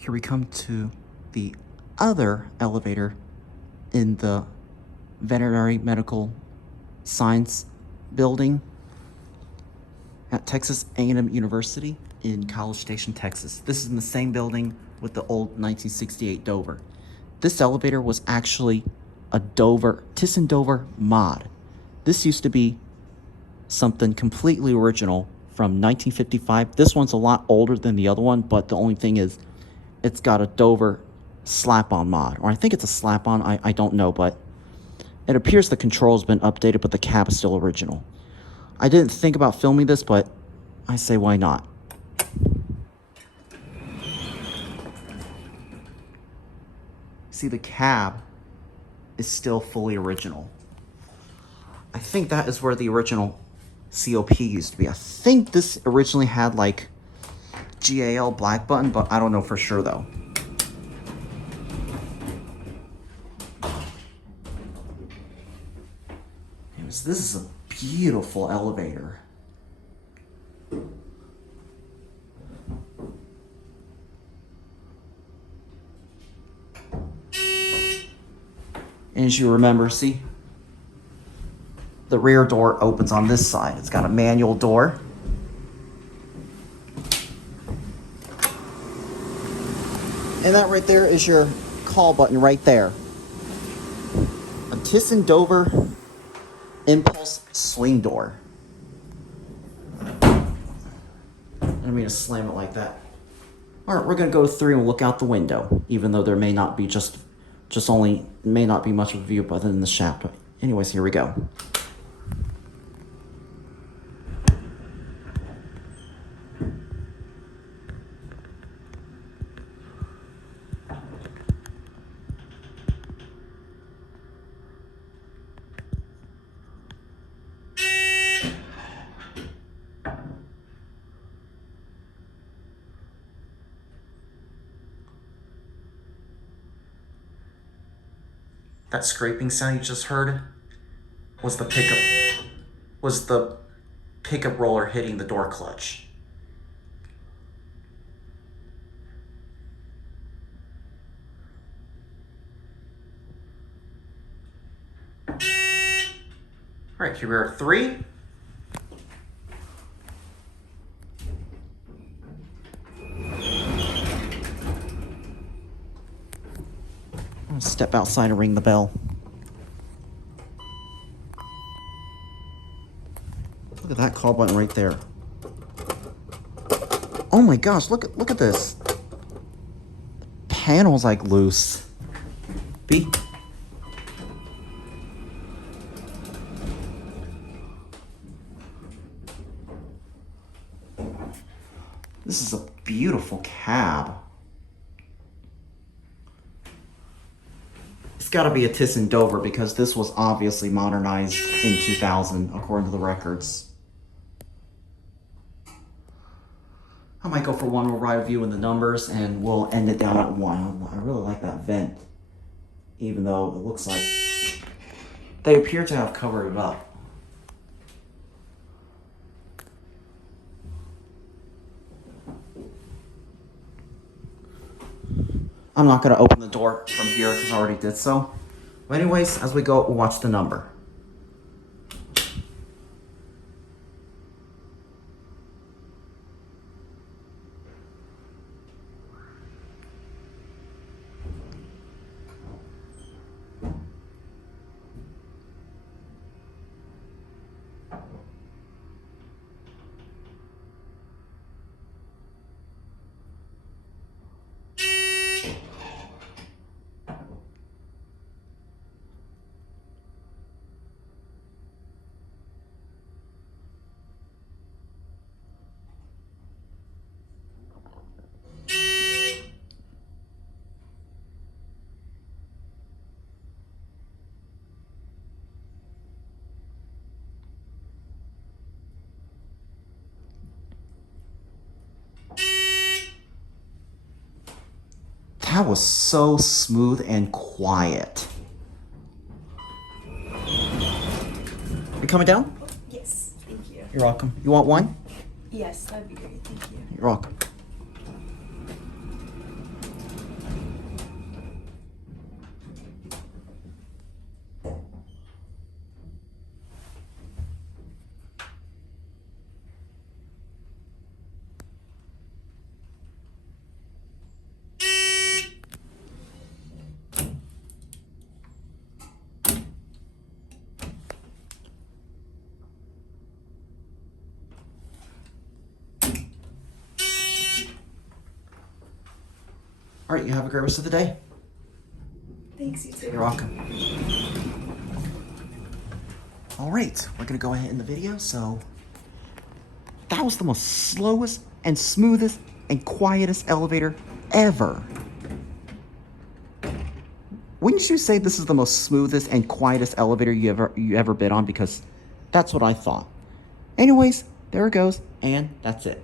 Here we come to the other elevator in the Veterinary Medical Science building at Texas A&M University in College Station, Texas. This is in the same building with the old 1968 Dover. This elevator was actually a ThyssenDover mod. This used to be something completely original from 1955. This one's a lot older than the other one, but the only thing is it's got a Dover slap-on mod, or I think it's a slap-on, I don't know, but it appears the control's been updated, but the cab is still original. I didn't think about filming this, but I say why not. See, the cab is still fully original. I think that is where the original COP used to be. I think this originally had like GAL black button, but I don't know for sure though. Anyways, this is a beautiful elevator. And as you remember, see, the rear door opens on this side. It's got a manual door. And that right there is your call button right there. A ThyssenDover impulse swing door. I don't mean to slam it like that. All right, we're gonna go through and look out the window, even though there may not be may not be much of a view other than the shaft. But anyways, here we go. That scraping sound you just heard was the pickup roller hitting the door clutch. All right, here we are at 3. Step outside and ring the bell. Look at that call button right there. Oh my gosh, look at this. The panel's like loose. B. This is a beautiful cab. It's got to be a ThyssenDover because this was obviously modernized in 2000, according to the records. I might go for one more ride view in the numbers, and we'll end it down at 1. I really like that vent, even though it looks like they appear to have covered it up. I'm not going to open the door from here because I already did so. But anyways, as we go, we'll watch the number. That was so smooth and quiet. You coming down? Yes, thank you. You're welcome. You want one? Yes, that'd be great. Thank you. You're welcome. All right, you have a great rest of the day. Thanks, you too. You're welcome. All right, we're gonna go ahead and end the video. So that was the most slowest and smoothest and quietest elevator ever. Wouldn't you say this is the most smoothest and quietest elevator you ever been on? Because that's what I thought. Anyways, there it goes, and that's it.